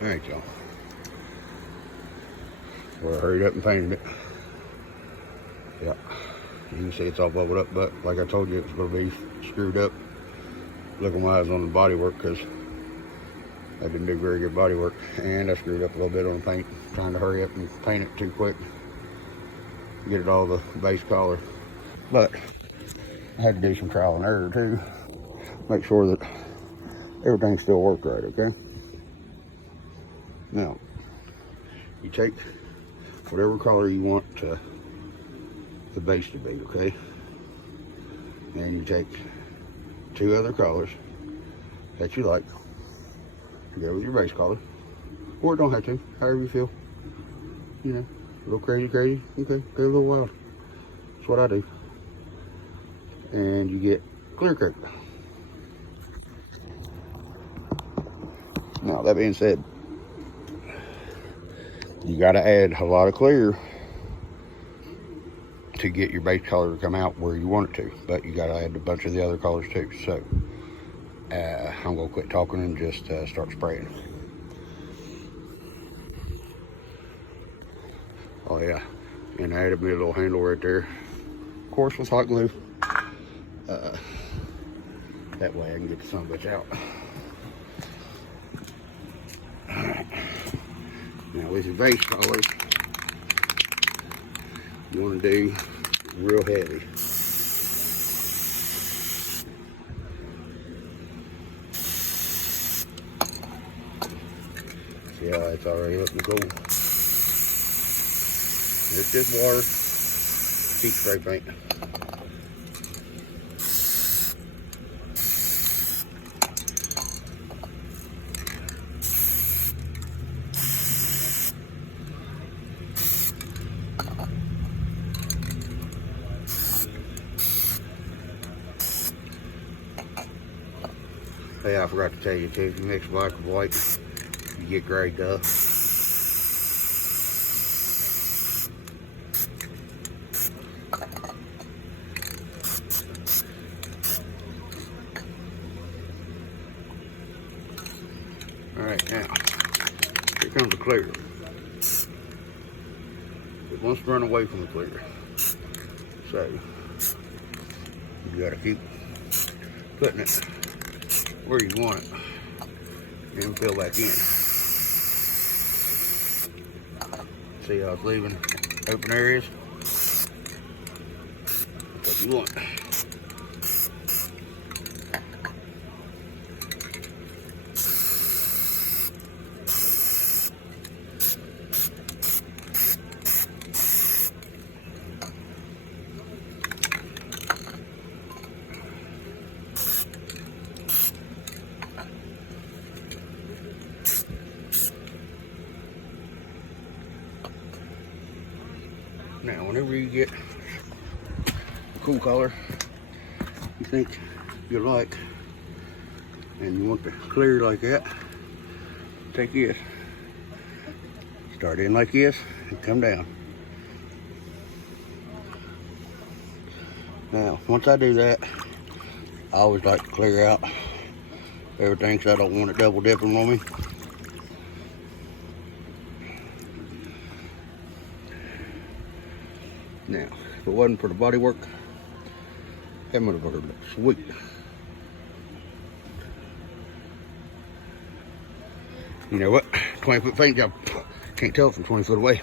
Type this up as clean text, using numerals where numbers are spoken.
Alright, y'all. Well, I hurried up and painted it. Yeah. You can see it's all bubbled up, but like I told you, it was going to be screwed up looking wise on the body work because I didn't do very good body work, and I screwed up a little bit on the paint, trying to hurry up and paint it too quick, get it all the base color. But I had to do some trial and error too, make sure that everything still worked right. Okay, now you take whatever color you want the base to be, okay, and you take 2 other colors that you like to go with your base color, or it don't have to, however you feel. You know, a little crazy, okay, go a little wild. That's what I do. And you get clear coat. Now, that being said, you got to add a lot of clear to get your base color to come out where you want it to, but you got to add a bunch of the other colors too. So I'm gonna quit talking and just start spraying. Oh yeah, and I added me a little handle right there, of course with hot glue. That way I can get the son of a bitch out. Alright, now with your base colors, you want to do real heavy. See how it's already looking cool? It's just water, cheap spray paint. Hey, I forgot to tell you too, if you mix black with white, you get gray dust. Alright, now, here comes the clear. It wants to run away from the clear. So, you gotta keep putting it where you want it and fill back in. See how it's leaving open areas? That's what you want. Now, whenever you get a cool color you think you like, and you want the clear like that, take this, start in like this, and come down. Now, once I do that, I always like to clear out everything so I don't want it double dipping on me. Now, if it wasn't for the body work, that motherfucker would look sweet. You know what? 20-foot paint job. Can't tell from 20 foot away.